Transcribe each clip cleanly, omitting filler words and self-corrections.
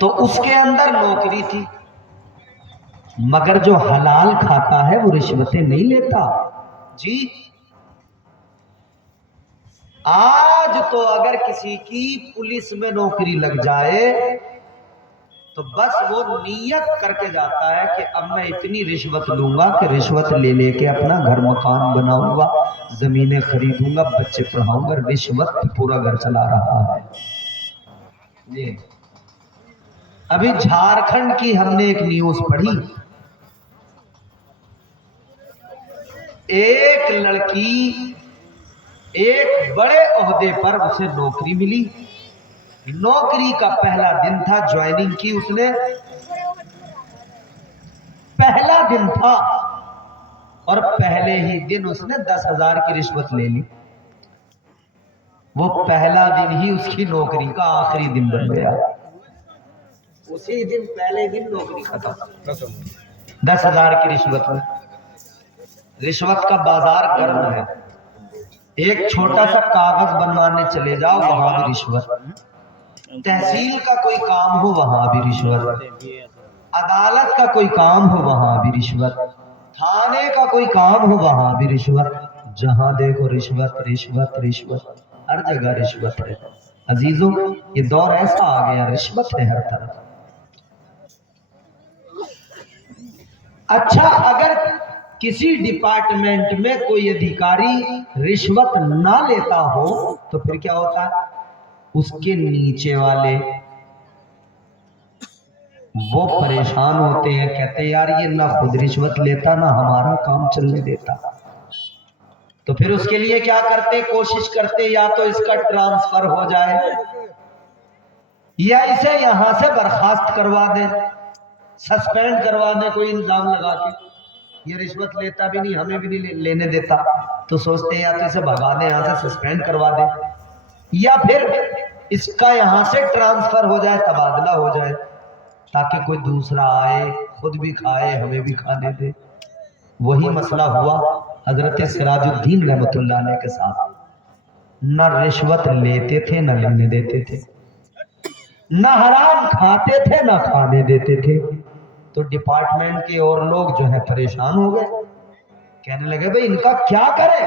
تو اس کے اندر نوکری تھی، مگر جو حلال کھاتا ہے وہ رشوتیں نہیں لیتا جی۔ آج تو اگر کسی کی پولیس میں نوکری لگ جائے تو بس وہ نیت کر کے جاتا ہے کہ اب میں اتنی رشوت لوں گا کہ رشوت لے لے کے اپنا گھر مکان بناؤں گا، زمینیں خریدوں گا، بچے پڑھاؤں گا، رشوت پہ پورا گھر چلا رہا ہے جی۔ ابھی جھارکھنڈ کی ہم نے ایک نیوز پڑھی، ایک لڑکی ایک بڑے عہدے پر اسے نوکری ملی، نوکری کا پہلا دن تھا، جوائننگ کی اس نے، پہلا دن تھا اور پہلے ہی دن اس نے 10,000 کی رشوت لے لی۔ وہ پہلا دن ہی اس کی نوکری کا آخری دن بن گیا، اسی دن پہلے دن نوکری ختم، 10,000 کی رشوت میں۔ رشوت کا بازار گرم ہے، ایک چھوٹا سا کاغذ بنوانے چلے جاؤ وہاں بھی رشوت، تحصیل کا کوئی کام ہو وہاں بھی رشوت، عدالت کا کوئی کام ہو وہاں بھی رشوت، تھانے کا کوئی کام ہو وہاں بھی رشوت، جہاں دیکھو رشوت رشوت رشوت، ہر جگہ رشوت ہے عزیزوں۔ یہ دور ایسا آ گیا، رشوت ہے ہر طرف۔ اچھا، اگر کسی ڈپارٹمنٹ میں کوئی ادھیکاری رشوت نہ لیتا ہو تو پھر کیا ہوتا ہے؟ اس کے نیچے والے وہ پریشان ہوتے ہیں، کہتے ہیں یار یہ نہ خود رشوت لیتا نہ ہمارا کام چلنے دیتا، تو پھر اس کے لیے کیا کرتے؟ کوشش کرتے یا تو اس کا ٹرانسفر ہو جائے یا اسے یہاں سے برخاست کروا دیں، سسپینڈ کروا دیں کوئی الزام لگا کے، یہ رشوت لیتا بھی نہیں ہمیں بھی نہیں لینے دیتا، تو سوچتے ہیں یا تو اسے بھگا دیں یہاں سے، سسپینڈ کروا دیں، یا پھر اس کا یہاں سے ٹرانسفر ہو جائے، تبادلہ ہو جائے، تاکہ کوئی دوسرا آئے خود بھی کھائے ہمیں بھی کھانے دے۔ وہی مسئلہ ہوا حضرت سراج الدین رحمت اللہ علیہ کے ساتھ، نہ رشوت لیتے تھے نہ لینے دیتے تھے، نہ حرام کھاتے تھے نہ کھانے دیتے تھے، تو ڈپارٹمنٹ کے اور لوگ جو ہے پریشان ہو گئے، کہنے لگے بھئی ان کا کیا کریں؟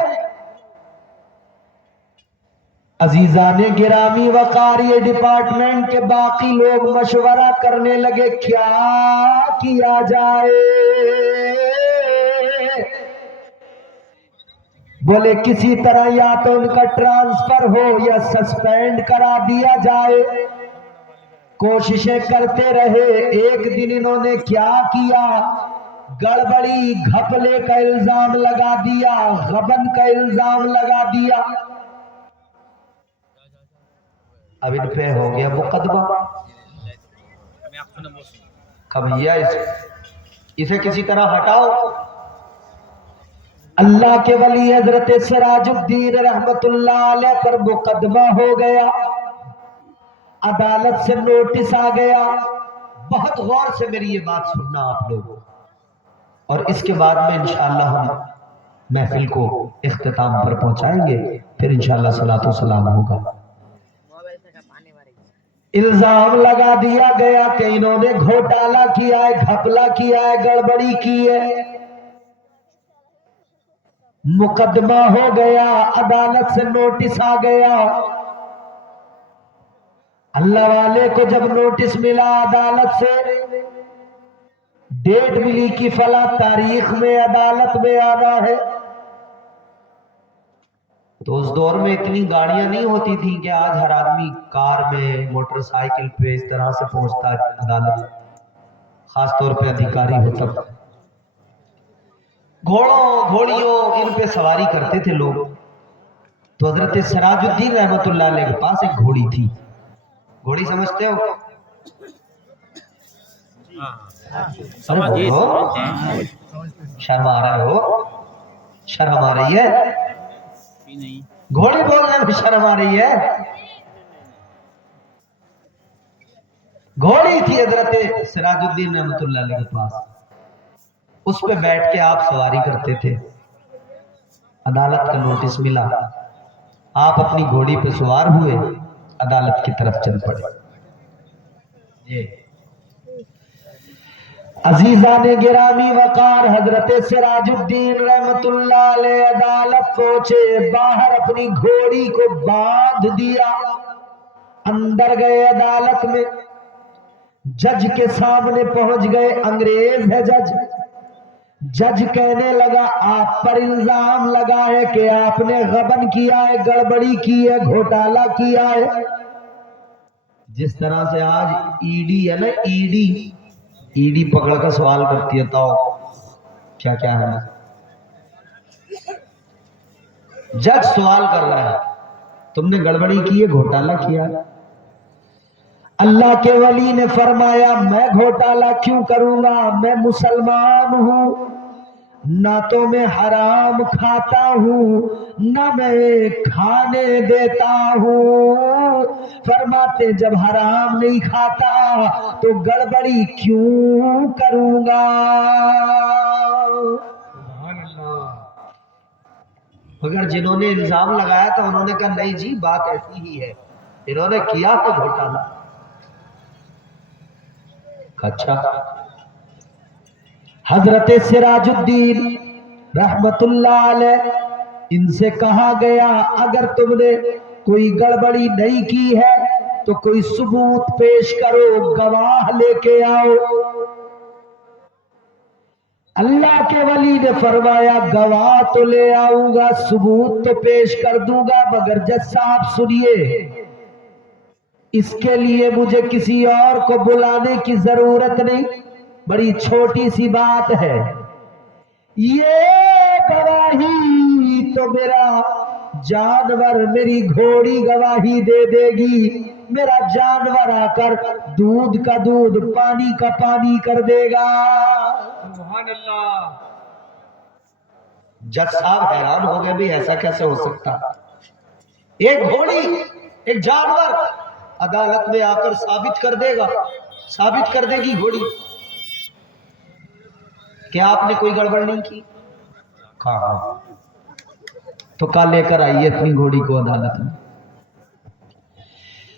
عزیزان گرامی وقار، یہ ڈپارٹمنٹ کے باقی لوگ مشورہ کرنے لگے کیا کیا جائے؟ بولے کسی طرح یا تو ان کا ٹرانسفر ہو یا سسپینڈ کرا دیا جائے۔ کوششیں کرتے رہے، ایک دن انہوں نے کیا کیا؟ گڑبڑی گھپلے کا الزام لگا دیا، غبن کا الزام لگا دیا، اب ان پہ ہو گیا مقدمہ، کبھیا اسے کسی طرح ہٹاؤ۔ اللہ کے ولی حضرت سراج الدین رحمت اللہ علیہ پر مقدمہ ہو گیا، عدالت سے نوٹس آ گیا۔ بہت غور سے میری یہ بات سننا آپ لوگ، اور اس کے بعد میں انشاءاللہ ہم محفل کو اختتام پر پہنچائیں گے، پھر انشاءاللہ صلاۃ و سلام ہوگا۔ الزام لگا دیا گیا کہ انہوں نے گھوٹالا کیا ہے، گھپلا کیا ہے، گڑبڑی کی ہے، مقدمہ ہو گیا، عدالت سے نوٹس آ گیا۔ اللہ والے کو جب نوٹس ملا عدالت سے، ڈیٹ ملی کہ فلاں تاریخ میں عدالت میں آنا ہے، تو اس دور میں اتنی گاڑیاں نہیں ہوتی تھیں کہ آج ہر آدمی کار میں موٹر سائیکل پہ اس طرح سے پہنچتا ہے عدالت، خاص طور پہ ادھیکاری ہوتا، گھوڑوں گھوڑیوں ان پہ سواری کرتے تھے لوگ۔ تو حضرت سراج الدین رحمت اللہ علیہ کے پاس ایک گھوڑی تھی، گھوڑی سمجھتے ہو؟ شرم آ رہے ہو؟ شرم آ رہی ہے؟ گھوڑی بولنے میں شرم آ رہی ہے؟ گھوڑی تھی حضرت سراج الدین رحمت اللہ علیہ کے پاس، اس پہ بیٹھ کے آپ سواری کرتے تھے۔ عدالت کا نوٹس ملا، آپ اپنی گھوڑی پہ سوار ہوئے، عدالت کی طرف چل پڑے۔ یہ عزیزان گرامی وقار حضرت سراج الدین رحمت اللہ علیہ عدالت پہنچے، باہر اپنی گھوڑی کو باندھ دیا، اندر گئے عدالت میں، جج کے سامنے پہنچ گئے، انگریز ہے جج۔ جج کہنے لگا آپ پر الزام لگا ہے کہ آپ نے غبن کیا ہے، گڑبڑی کی ہے، گھوٹالہ کیا ہے۔ جس طرح سے آج ای ڈی ہے نا، ای ڈی پکڑ کر سوال کرتی ہے، تو کیا کیا ہے نا، جج سوال کر رہا ہے تم نے گڑبڑی کی ہے، گھوٹالہ کیا ہے۔ اللہ کے ولی نے فرمایا میں گھوٹالہ کیوں کروں گا، میں مسلمان ہوں، نہ تو میں حرام کھاتا ہوں نہ میں کھانے دیتا ہوں۔ فرماتے جب حرام نہیں کھاتا تو گڑبڑی کیوں کروں گا۔ مگر جنہوں نے الزام لگایا تھا انہوں نے کہا نہیں جی بات ایسی ہی ہے، انہوں نے کیا تو گھوٹالہ۔ اچھا، حضرت سراج الدین رحمت اللہ علیہ ان سے کہا گیا اگر تم نے کوئی گڑبڑی نہیں کی ہے تو کوئی ثبوت پیش کرو، گواہ لے کے آؤ۔ اللہ کے ولی نے فرمایا گواہ تو لے آؤں گا، ثبوت تو پیش کر دوں گا، مگر جج صاحب سنیے، اس کے لیے مجھے کسی اور کو بلانے کی ضرورت نہیں، بڑی چھوٹی سی بات ہے، یہ گواہی تو میرا جانور، میری گھوڑی گواہی دے دے گی، میرا جانور آ کر دودھ کا دودھ پانی کا پانی کر دے گا۔ سبحان اللہ۔ جج صاحب حیران ہو گئے بھی ایسا کیسے ہو سکتا، ایک گھوڑی ایک جانور عدالت میں آ کر ثابت کر دے گا، ثابت کر دے گی گھوڑی کہ آپ نے کوئی گڑبڑ نہیں کی۔ کہا تو کل لے کر آئیے اپنی گھوڑی کو عدالت میں۔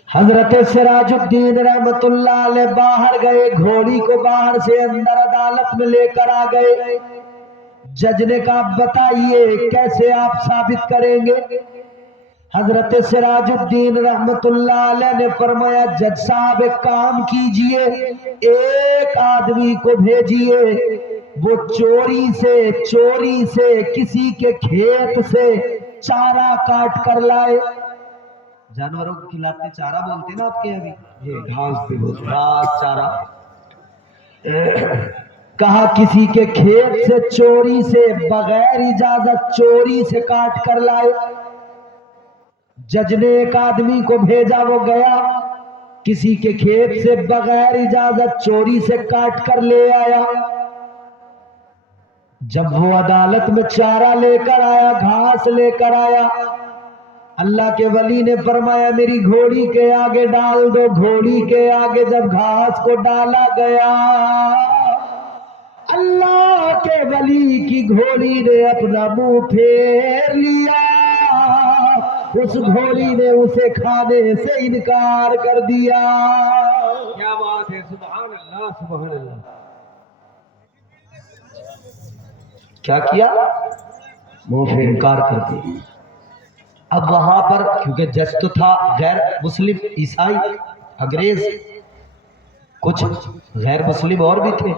حضرت سراج الدین رحمت اللہ علیہ باہر گئے، گھوڑی کو باہر سے اندر عدالت میں لے کر آ گئے۔ جج نے کہا بتائیے کیسے آپ ثابت کریں گے۔ حضرت سراج الدین رحمت اللہ علیہ نے فرمایا جج صاحب ایک کام کیجئے، ایک آدمی کو بھیجئے، وہ چوری سے کسی کے کھیت سے چارہ کاٹ کر لائے، جانوروں کو کھلاتے چارہ بولتے ہیں نا آپ کے ابھی، یہ گھاس بھی بولتے، گھاس چارہ، کہا کسی کے کھیت سے چوری سے بغیر اجازت چوری سے کاٹ کر لائے۔ جج نے ایک آدمی کو بھیجا، وہ گیا کسی کے کھیت سے بغیر اجازت چوری سے کاٹ کر لے آیا۔ جب وہ عدالت میں چارہ لے کر آیا، گھاس لے کر آیا، اللہ کے ولی نے فرمایا میری گھوڑی کے آگے ڈال دو۔ گھوڑی کے آگے جب گھاس کو ڈالا گیا، اللہ کے ولی کی گھوڑی نے اپنا منہ پھیر لیا، اس گھوڑی نے اسے کھانے سے انکار کر دیا۔ کیا بات ہے، سبحان اللہ سبحان اللہ۔ کیا کیا؟ منہ سے انکار کر دیا۔ اب وہاں پر کیونکہ جج تو تھا غیر مسلم، عیسائی، انگریز، کچھ غیر مسلم اور بھی تھے،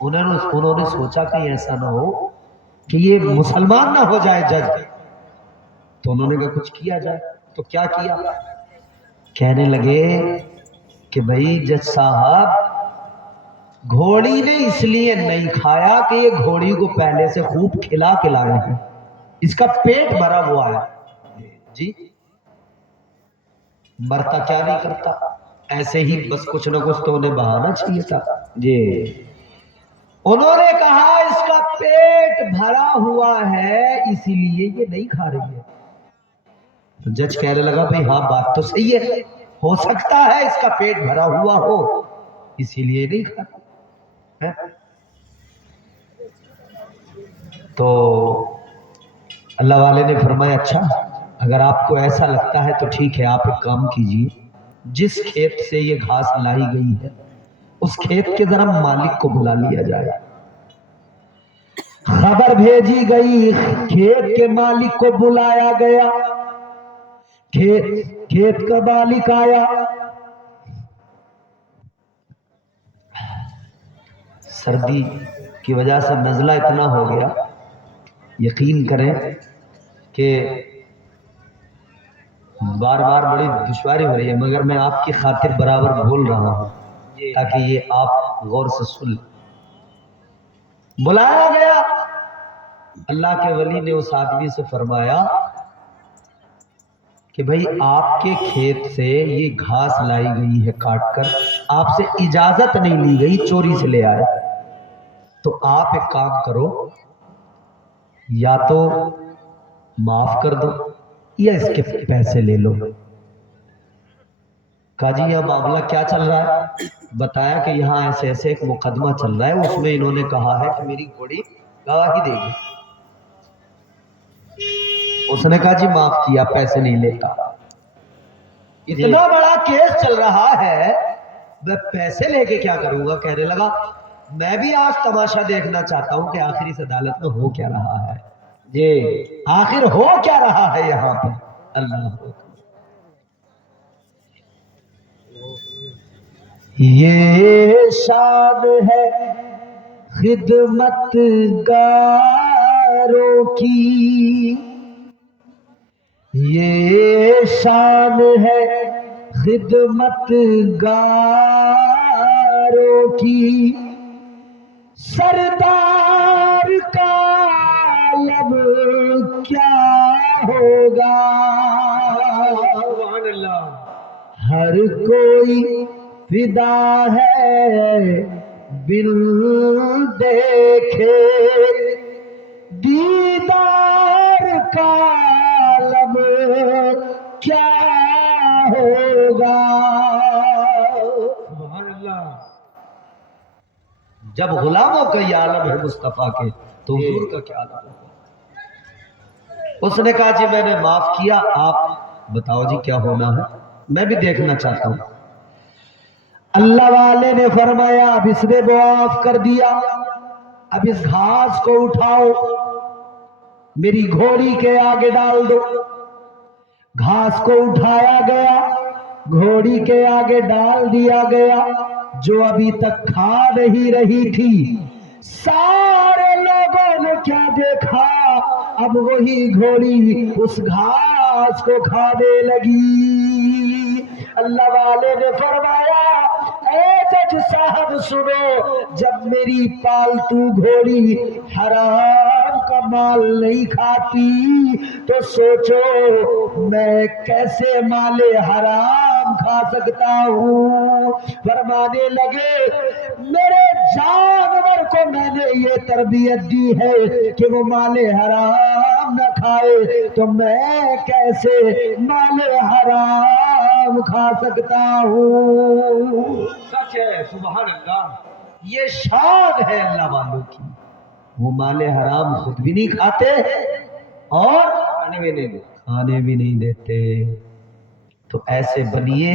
انہوں نے سوچا کہ ایسا نہ ہو کہ یہ مسلمان نہ ہو جائے جج، تو انہوں نے کہا کچھ کیا جائے۔ تو کیا کیا؟ کہنے لگے کہ بھائی جج صاحب گھوڑی نے اس لیے نہیں کھایا کہ یہ گھوڑی کو پہلے سے خوب کھلا کے لائے ہیں، اس کا پیٹ بھرا ہوا ہے، جی مرتا کیا نہیں کرتا، ایسے ہی بس کچھ نہ کچھ تو انہیں بہانا چاہیے تھا۔ جی انہوں نے کہا اس کا پیٹ بھرا ہوا ہے اسی لیے یہ نہیں کھا رہی ہے۔ تو جج کہنے لگا بھئی ہاں بات تو صحیح ہے، ہو سکتا ہے اس کا پیٹ بھرا ہوا ہو اسی لیے نہیں کھاتا۔ تو اللہ والے نے فرمایا اچھا اگر آپ کو ایسا لگتا ہے تو ٹھیک ہے، آپ ایک کام کیجیے، جس کھیت سے یہ گھاس لائی گئی ہے اس کھیت کے ذرا مالک کو بلا لیا جائے۔ خبر بھیجی گئی، کھیت کے مالک کو بلایا گیا، کھیت کا مالک آیا، سردی کی وجہ سے نزلہ اتنا ہو گیا، یقین کریں کہ بار بار بڑی دشواری ہو رہی ہے، مگر میں آپ کی خاطر برابر بول رہا ہوں تاکہ یہ آپ غور سے سن۔ بلایا گیا، اللہ کے ولی نے اس آدمی سے فرمایا کہ بھئی آپ کے کھیت سے یہ گھاس لائی گئی ہے کاٹ کر، آپ سے اجازت نہیں لی گئی، چوری سے لے آئے، تو آپ ایک کام کرو، یا تو معاف کر دو یا اس کے پیسے لے لو۔ کہا جی یہ معاملہ کیا چل رہا ہے؟ بتایا کہ یہاں ایسے ایسے ایک مقدمہ چل رہا ہے، اس میں انہوں نے کہا ہے کہ میری گھوڑی گواہی دے گی۔ اس نے کہا جی معاف کیا، پیسے نہیں لیتا۔ اتنا بڑا کیس چل رہا ہے، میں پیسے لے کے کیا کروں گا؟ کہنے لگا میں بھی آج تماشا دیکھنا چاہتا ہوں کہ آخر اس عدالت میں ہو کیا رہا ہے، جی آخر ہو کیا رہا ہے یہاں پہ۔ اللہ یہ شان ہے خدمت گاروں کی، یہ شان ہے خدمت گاروں کی، سردار کا لب کیا ہوگا، سبحان اللہ، ہر کوئی فدا ہے بن دیکھے دیدار کا لب کیا ہوگا۔ سبحان اللہ، جب غلاموں کا یہ عالم ہے مصطفیٰ کے تو حضور کا کیا عالم ہے؟ اس نے کہا جی میں نے معاف کیا، آپ بتاؤ جی کیا ہونا ہے، میں بھی دیکھنا چاہتا ہوں۔ اللہ والے نے فرمایا اب اس نے معاف کر دیا، اب اس گھاس کو اٹھاؤ، میری گھوڑی کے آگے ڈال دو۔ گھاس کو اٹھایا گیا، گھوڑی کے آگے ڈال دیا گیا، جو ابھی تک کھا نہیں رہی تھی۔ سارے لوگوں نے کیا دیکھا، اب وہی گھوڑی اس گھاس کو کھانے لگی۔ اللہ والے نے فرمایا اے جج صاحب سنو، جب میری پالتو گھوڑی حرام کا مال نہیں کھاتی تو سوچو میں کیسے مال حرام کھا سکتا ہوں۔ فرمانے لگے میرے جانور کو میں نے یہ تربیت دی ہے کہ وہ مال حرام نہ کھائے، تو میں کیسے مال حرام کھا سکتا ہوں۔ سچ ہے، سبحان اللہ، یہ شان ہے اللہ والوں کی، وہ مال حرام خود بھی نہیں کھاتے اور کھانے بھی نہیں دیتے۔ تو ایسے بنیے،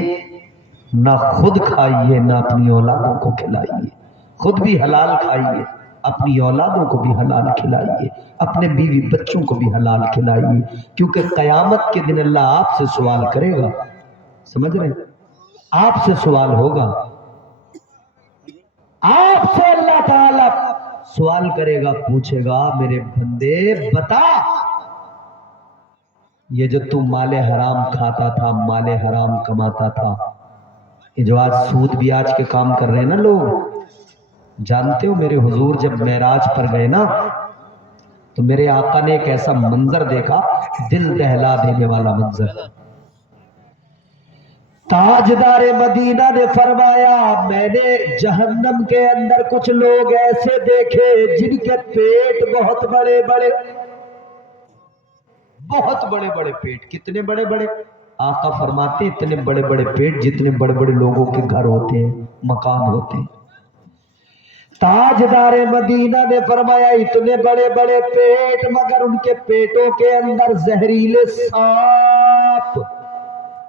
نہ خود کھائیے نہ اپنی اولادوں کو کھلائیے، خود بھی حلال کھائیے، اپنی اولادوں کو بھی حلال کھلائیے، اپنے بیوی بچوں کو بھی حلال کھلائیے، کیونکہ قیامت کے دن اللہ آپ سے سوال کرے گا، سمجھ رہے ہیں؟ آپ سے سوال ہوگا، آپ سے اللہ تعالی سوال کرے گا، پوچھے گا میرے بندے بتا یہ جو تم مال حرام کھاتا تھا، مال حرام کماتا تھا، یہ جو آج سود بیاج کے کام کر رہے ہیں نا لوگ، جانتے ہو میرے حضور جب معراج پر گئے نا تو میرے آقا نے ایک ایسا منظر دیکھا، دل دہلا دینے والا منظر۔ تاجدار مدینہ نے فرمایا میں نے جہنم کے اندر کچھ لوگ ایسے دیکھے جن کے پیٹ بہت بڑے بڑے، بہت بڑے بڑے پیٹ۔ کتنے بڑے بڑے؟ آقا فرماتے اتنے بڑے بڑے پیٹ جتنے بڑے بڑے لوگوں کے گھر ہوتے ہیں، مکان ہوتے ہیں۔ تاجدار مدینہ نے فرمایا اتنے بڑے بڑے پیٹ، مگر ان کے پیٹوں کے اندر زہریلے سانپ